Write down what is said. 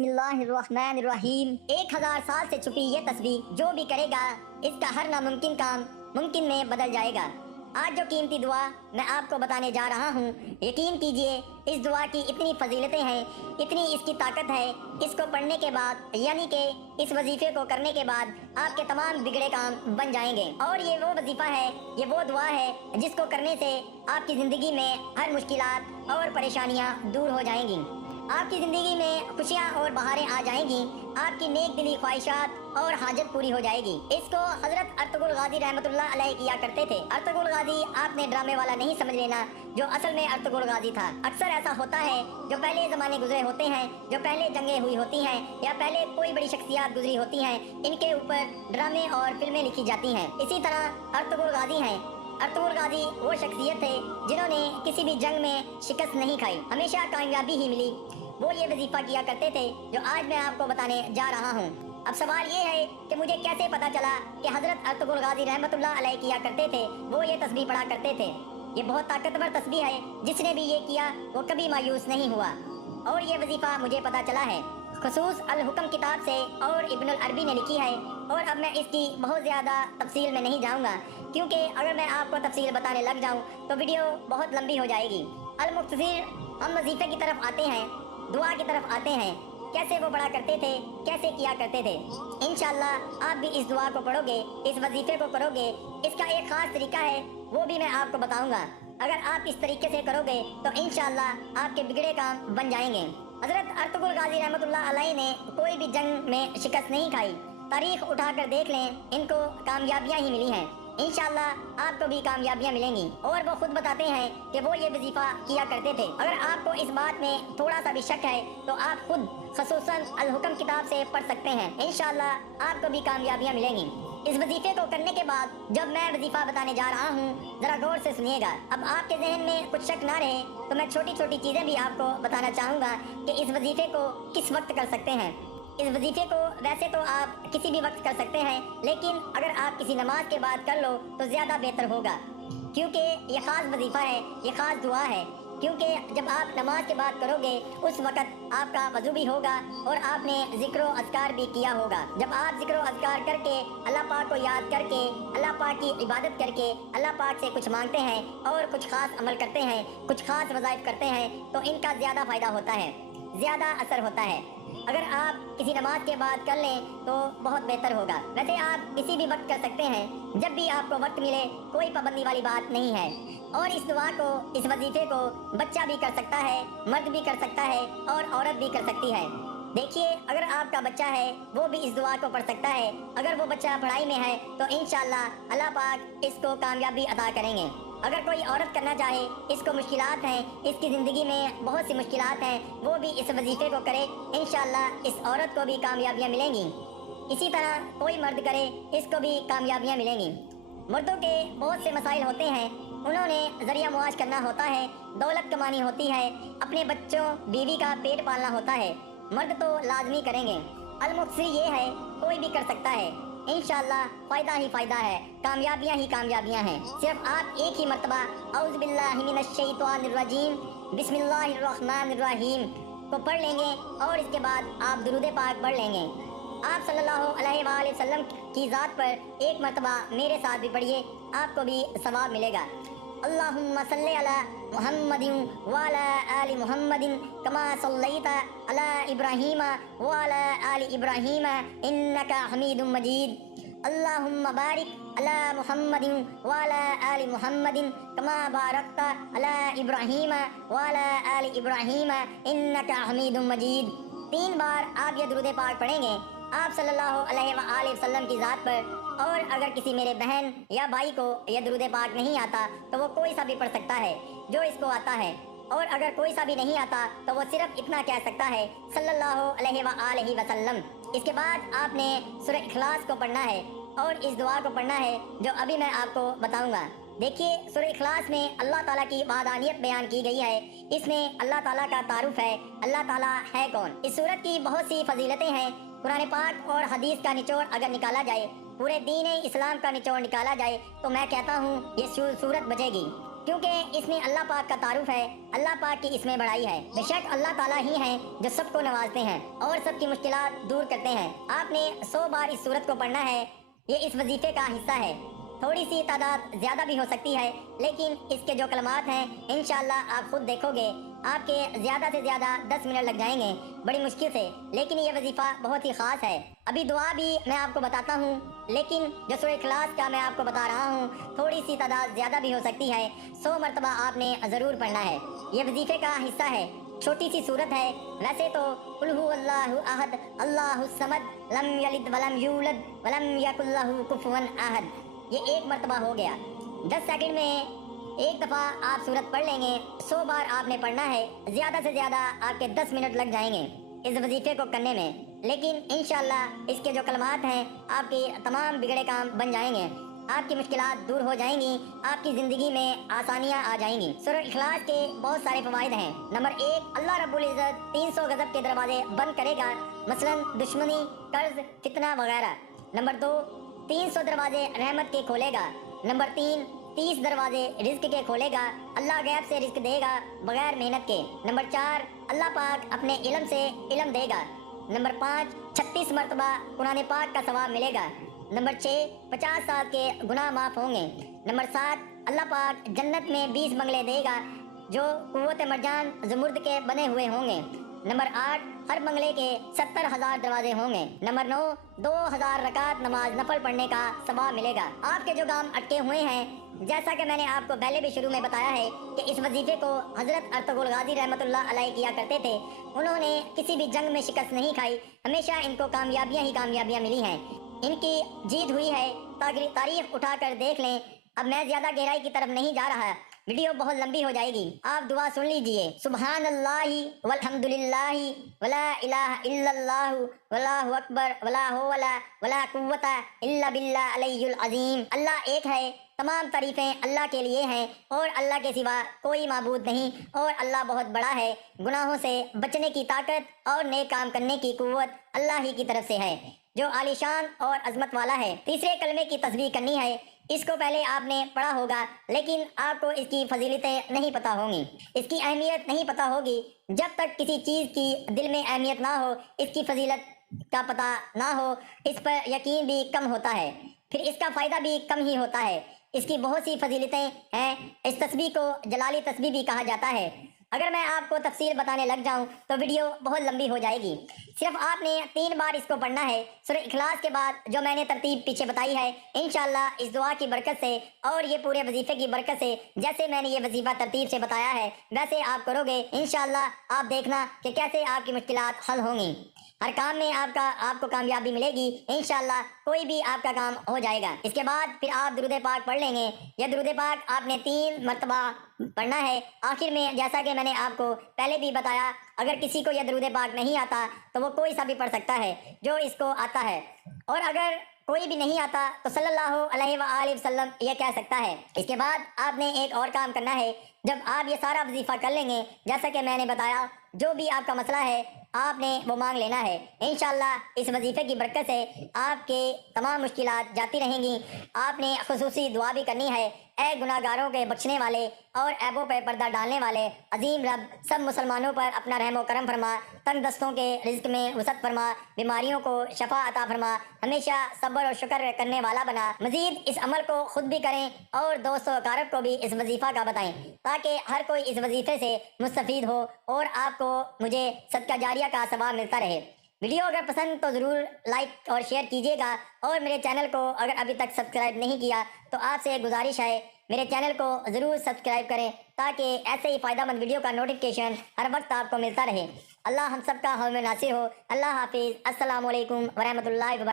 बिस्मिल्लाहिर्रहमानिर्रहीम। 1000 साल से छुपी ये तस्बीह जो भी करेगा इसका हर नामुमकिन काम मुमकिन में बदल जाएगा। आज जो कीमती दुआ मैं आपको बताने जा रहा हूँ, यकीन कीजिए इस दुआ की इतनी फजीलतें हैं, इतनी इसकी ताकत है। इसको पढ़ने के बाद यानी कि इस वजीफे को करने के बाद आपके तमाम बिगड़े काम बन जाएंगे। और ये वो वजीफा है, ये वो दुआ है जिसको करने से आपकी ज़िंदगी में हर मुश्किलात और परेशानियाँ दूर हो जाएंगी। आपकी ज़िंदगी में खुशियाँ और बहारें आ जाएंगी, आपकी नेक दिली ख्वाहिशात और हाजत पूरी हो जाएगी। इसको हज़रत अर्तुगरुल गाज़ी रहमतुल्लाह अलैह किया करते थे। अर्तुगरुल गाज़ी आपने ड्रामे वाला नहीं समझ लेना, जो असल में अर्तुगरुल गाज़ी था। अक्सर ऐसा होता है जो पहले ज़माने गुजरे होते हैं, जो पहले जंगें हुई होती हैं या पहले कोई बड़ी शख्सियात गुजरी होती हैं, इनके ऊपर ड्रामे और फिल्में लिखी जाती हैं। इसी तरह अर्तुगरुल गाज़ी हैं। अर्तुगरुल गाज़ी वो शख्सियत थे जिन्होंने किसी भी जंग में शिकस्त नहीं खाई, हमेशा कामयाबी ही मिली। वो ये वजीफा किया करते थे जो आज मैं आपको बताने जा रहा हूँ। अब सवाल ये है कि मुझे कैसे पता चला कि हज़रत अर्तुगरुल गाज़ी रहमतुल्लाह अलैह किया करते थे, वो ये तस्बीह पढ़ा करते थे। ये बहुत ताकतवर तस्बीह है, जिसने भी ये किया वो कभी मायूस नहीं हुआ। और ये वजीफा मुझे पता चला है खुसूस अल हुक्म किताब से, और इब्नुल अरबी ने लिखी है। और अब मैं इसकी बहुत ज़्यादा तफसील में नहीं जाऊँगा, क्योंकि अगर मैं आपको तफसील बताने लग जाऊँ तो वीडियो बहुत लंबी हो जाएगी। अल मुख्तसर, हम वजीफे की तरफ आते हैं, दुआ की तरफ आते हैं। कैसे वो पढ़ा करते थे, कैसे किया करते थे। इंशाअल्लाह आप भी इस दुआ को पढ़ोगे, इस वजीफे को करोगे। इसका एक ख़ास तरीका है, वो भी मैं आपको बताऊंगा। अगर आप इस तरीके से करोगे तो इंशाअल्लाह आपके बिगड़े काम बन जाएंगे। हज़रत अर्तुगरुल गाज़ी रहमतुल्लाह अलैह ने कोई भी जंग में शिकस्त नहीं खाई। तारीख उठाकर देख लें, इनको कामयाबियाँ ही मिली हैं। इंशाअल्लाह आपको भी कामयाबियाँ मिलेंगी। और वो खुद बताते हैं कि वो ये वजीफा किया करते थे। अगर आपको इस बात में थोड़ा सा भी शक है तो आप खुद खसूसन अल हुक्म किताब से पढ़ सकते हैं। इंशाअल्लाह आपको भी कामयाबियाँ मिलेंगी। इस वजीफे को करने के बाद जब मैं वजीफा बताने जा रहा हूँ, ज़रा गौर से सुनिएगा। अब आपके जहन में कुछ शक ना रहे तो मैं छोटी छोटी चीज़ें भी आपको बताना चाहूँगा कि इस वजीफे को किस वक्त कर सकते हैं। इस वजीफे को वैसे तो आप किसी भी वक्त कर सकते हैं, लेकिन अगर आप किसी नमाज के बाद कर लो तो ज़्यादा बेहतर होगा, क्योंकि ये ख़ास वजीफ़ा है, ये ख़ास दुआ है। क्योंकि जब आप नमाज के बाद करोगे उस वक़्त आपका वज़ू भी होगा और आपने ज़िक्र व अज़कार भी किया होगा। जब आप ज़िक्र व अज़कार करके अल्लाह पाक को याद करके, अल्लाह पाक की इबादत करके अल्लाह पाक से कुछ मांगते हैं और कुछ ख़ास अमल करते हैं, कुछ ख़ास वज़ाइफ करते हैं, तो इनका ज़्यादा फ़ायदा होता है, ज़्यादा असर होता है। अगर आप किसी नमाज के बाद कर लें तो बहुत बेहतर होगा। वैसे आप किसी भी वक्त कर सकते हैं, जब भी आपको वक्त मिले, कोई पाबंदी वाली बात नहीं है। और इस दुआ को, इस वजीफे को बच्चा भी कर सकता है, मर्द भी कर सकता है और औरत भी कर सकती है। देखिए, अगर आपका बच्चा है वो भी इस दुआ को पढ़ सकता है। अगर वो बच्चा पढ़ाई में है तो इंशाअल्लाह अल्लाह पाक इसको कामयाबी अता करेंगे। अगर कोई औरत करना चाहे, इसको मुश्किलात हैं, इसकी ज़िंदगी में बहुत सी मुश्किलात हैं, वो भी इस वजीफे को करे, इंशाअल्लाह इस औरत को भी कामयाबियाँ मिलेंगी। इसी तरह कोई मर्द करे, इसको भी कामयाबियाँ मिलेंगी। मर्दों के बहुत से मसाइल होते हैं, उन्होंने ज़रिया मुआश करना होता है, दौलत कमानी होती है, अपने बच्चों बीवी का पेट पालना होता है। मर्द तो लाजमी करेंगे। अल-मुख्तसर ये है, कोई भी कर सकता है। इंशाअल्लाह फ़ायदा ही फ़ायदा है, कामयाबियाँ ही कामयाबियाँ हैं। सिर्फ आप एक ही मरतबा औज़ु बिल्लाहि मिनश शैतानिर रजीम बिस्मिल्लाहिर्रहमानिर्रहीम को पढ़ लेंगे और इसके बाद आप दुरूद पाक पढ़ लेंगे। आप सल्लल्लाहु अलैहि वसल्लम की ज़ात पर एक मरतबा मेरे साथ भी पढ़िए, आपको भी सवाब मिलेगा। अल्लाहुम्मा सल्ली अला मुहम्मदिन व अला आलि मुहम्मदिन कमा सल्लैता अला इब्राहीम व अला आलि इब्राहीम इन्नका हमीदुम मजीद। अल्लाहुम्मा बारिक अला मुहम्मदिन व अला आलि मुहम्मदिन कमा बारकता अला इब्राहीम व अला आलि इब्राहीम इन्नका हमीदुम मजीद। 3 बार आप ये दुरूद पाक पढ़ेंगे आप सल्लल्लाहु अलैहि वसल्लम की ज़ात पर। और अगर किसी मेरे बहन या भाई को यह दुरूद पाक नहीं आता तो वो कोई सा भी पढ़ सकता है जो इसको आता है। और अगर कोई सा भी नहीं आता तो वो सिर्फ इतना कह सकता है सल्लल्लाहु अलैहि वसल्लम। इसके बाद आपने सूरह इखलास को पढ़ना है और इस दुआ को पढ़ना है जो अभी मैं आपको बताऊंगा। देखिए, सूरह इखलास में अल्लाह ताला की वहदानियत बयान की गई है। इसमें अल्लाह ताला का तारुफ है, अल्लाह ताला है कौन। इस सूरत की बहुत सी फजीलतें हैं। कुरान पाक और हदीस का निचोड़ अगर निकाला जाए, पूरे दीन इस्लाम का निचोड़ निकाला जाए, तो मैं कहता हूँ ये सूरत बचेगी। کیونکہ اس میں اللہ پاک کا تعارف ہے، اللہ پاک کی اس میں بڑائی ہے۔ بے شک اللہ تعالیٰ ہی ہیں جو سب کو نوازتے ہیں اور سب کی مشکلات دور کرتے ہیں۔ آپ نے 100 بار اس صورت کو پڑھنا ہے، یہ اس وظیفے کا حصہ ہے۔ تھوڑی سی تعداد زیادہ بھی ہو سکتی ہے، لیکن اس کے جو کلمات ہیں انشاءاللہ آپ خود دیکھو گے آپ کے زیادہ سے زیادہ 10 منٹ لگ جائیں گے بڑی مشکل سے، لیکن یہ وظیفہ بہت ہی خاص ہے۔ ابھی دعا بھی میں آپ کو بتاتا ہوں، لیکن جو سورہ اخلاص کا میں آپ کو بتا رہا ہوں تھوڑی سی تعداد زیادہ بھی ہو سکتی ہے، 100 مرتبہ آپ نے ضرور پڑھنا ہے۔ یہ وظیفے کا حصہ ہے، چھوٹی سی صورت ہے۔ ویسے تو قل هو اللہ احد اللہ الصمد لم یلد ولم یولد ولم یکن لہ کفوا احد، یہ ایک مرتبہ ہو گیا۔ 10 سیکنڈ میں ایک دفعہ آپ صورت پڑھ لیں گے، 100 بار آپ نے پڑھنا ہے، زیادہ سے زیادہ آپ کے 10 منٹ لگ جائیں گے اس وظیفے کو کرنے میں، لیکن انشاءاللہ اس کے جو کلمات ہیں آپ کی تمام بگڑے کام بن جائیں گے، آپ کی مشکلات دور ہو جائیں گی، آپ کی زندگی میں آسانیاں آ جائیں گی۔ سورہ اخلاص کے بہت سارے فوائد ہیں۔ نمبر 1، اللہ رب العزت 300 غضب کے دروازے بند کرے گا، مثلا دشمنی، قرض، فتنہ وغیرہ۔ نمبر 2، 300 دروازے رحمت کے کھولے گا۔ نمبر 3، 30 دروازے رزق کے کھولے گا، اللہ غیب سے رزق دے گا بغیر محنت کے۔ نمبر 4، اللہ پاک اپنے علم سے علم دے گا۔ نمبر 5، 36 مرتبہ قرآن پاک کا ثواب ملے گا۔ نمبر 6، 50 سال کے گناہ معاف ہوں گے۔ نمبر 7، اللہ پاک جنت میں 20 بنگلے دے گا جو قوت مرجان زمرد کے بنے ہوئے ہوں گے۔ نمبر 8، ہر بنگلے کے 70,000 دروازے ہوں گے۔ نمبر 9، 2000 رکعت نماز نفل پڑھنے کا ثواب ملے گا۔ آپ کے جو کام اٹکے ہوئے ہیں، جیسا کہ میں نے آپ کو پہلے بھی شروع میں بتایا ہے کہ اس وظیفے کو حضرت ارطغرل غازی رحمۃ اللہ علیہ کیا کرتے تھے، انہوں نے کسی بھی جنگ میں شکست نہیں کھائی، ہمیشہ ان کو کامیابیاں ہی کامیابیاں ملی ہیں، ان کی جیت ہوئی ہے۔ تاریخ اٹھا کر دیکھ لیں۔ اب میں زیادہ گہرائی کی طرف نہیں جا رہا، ویڈیو بہت لمبی ہو جائے گی، آپ دعا سن لیجئے۔ سبحان اللہ والحمد للہ ولا الہ الا اللہ واللہ اکبر ولا حول ولا قوت الا باللہ العلی العظیم۔ اللہ ایک ہے، تمام تعریفیں اللہ کے لیے ہیں اور اللہ کے سوا کوئی معبود نہیں، اور اللہ بہت بڑا ہے۔ گناہوں سے بچنے کی طاقت اور نیک کام کرنے کی قوت اللہ ہی کی طرف سے ہے جو عالی شان اور عظمت والا ہے۔ تیسرے کلمے کی تسبیح کرنی ہے، اس کو پہلے آپ نے پڑھا ہوگا، لیکن آپ کو اس کی فضیلتیں نہیں پتہ ہوں گی، اس کی اہمیت نہیں پتہ ہوگی۔ جب تک کسی چیز کی دل میں اہمیت نہ ہو، اس کی فضیلت کا پتہ نہ ہو، اس پر یقین بھی کم ہوتا ہے، پھر اس کا فائدہ بھی کم ہی ہوتا ہے۔ اس کی بہت سی فضیلتیں ہیں۔ اس تسبیح کو جلالی تسبیح بھی کہا جاتا ہے۔ اگر میں آپ کو تفصیل بتانے لگ جاؤں تو ویڈیو بہت لمبی ہو جائے گی۔ صرف آپ نے 3 بار اس کو پڑھنا ہے سورہ اخلاص کے بعد، جو میں نے ترتیب پیچھے بتائی ہے۔ انشاءاللہ اس دعا کی برکت سے اور یہ پورے وظیفے کی برکت سے، جیسے میں نے یہ وظیفہ ترتیب سے بتایا ہے ویسے آپ کرو گے، انشاءاللہ آپ دیکھنا کہ کیسے آپ کی مشکلات حل ہوں گی، ہر کام میں آپ کو کامیابی ملے گی، انشاءاللہ کوئی بھی آپ کا کام ہو جائے گا۔ اس کے بعد پھر آپ درود پاک پڑھ لیں گے۔ یہ درود پاک آپ نے 3 مرتبہ پڑھنا ہے۔ آخر میں جیسا کہ میں نے آپ کو پہلے بھی بتایا، اگر کسی کو یہ درود پاک نہیں آتا تو وہ کوئی سا بھی پڑھ سکتا ہے جو اس کو آتا ہے، اور اگر کوئی بھی نہیں آتا تو صلی اللہ علیہ وآلہ وسلم یہ کہہ سکتا ہے۔ اس کے بعد آپ نے ایک اور کام کرنا ہے۔ جب آپ یہ سارا وظیفہ کر لیں گے، جیسا کہ میں نے بتایا، جو بھی آپ کا مسئلہ ہے آپ نے وہ مانگ لینا ہے۔ انشاءاللہ اس وظیفے کی برکت سے آپ کے تمام مشکلات جاتی رہیں گی۔ آپ نے خصوصی دعا بھی کرنی ہے، اے گناہ گاروں کے بخشنے والے اور عیبوں پہ پردہ ڈالنے والے عظیم رب، سب مسلمانوں پر اپنا رحم و کرم فرما، تنگ دستوں کے رزق میں وسعت فرما، بیماریوں کو شفا عطا فرما، ہمیشہ صبر اور شکر کرنے والا بنا۔ مزید اس عمل کو خود بھی کریں اور دوست و اقارب کو بھی اس وظیفہ کا بتائیں، تاکہ ہر کوئی اس وظیفے سے مستفید ہو اور آپ کو مجھے صدقہ جاریہ کا ثواب ملتا رہے۔ ویڈیو اگر پسند تو ضرور لائک اور شیئر کیجیے گا، اور میرے چینل کو اگر ابھی تک سبسکرائب نہیں کیا تو آپ سے گزارش ہے میرے چینل کو ضرور سبسکرائب کریں، تاکہ ایسے ہی فائدہ مند ویڈیو کا نوٹیفکیشن ہر وقت آپ کو ملتا رہے۔ اللہ ہم سب کا حوم ناصر ہو۔ اللہ حافظ۔ السلام علیکم ورحمۃ اللہ وبرکاتہ۔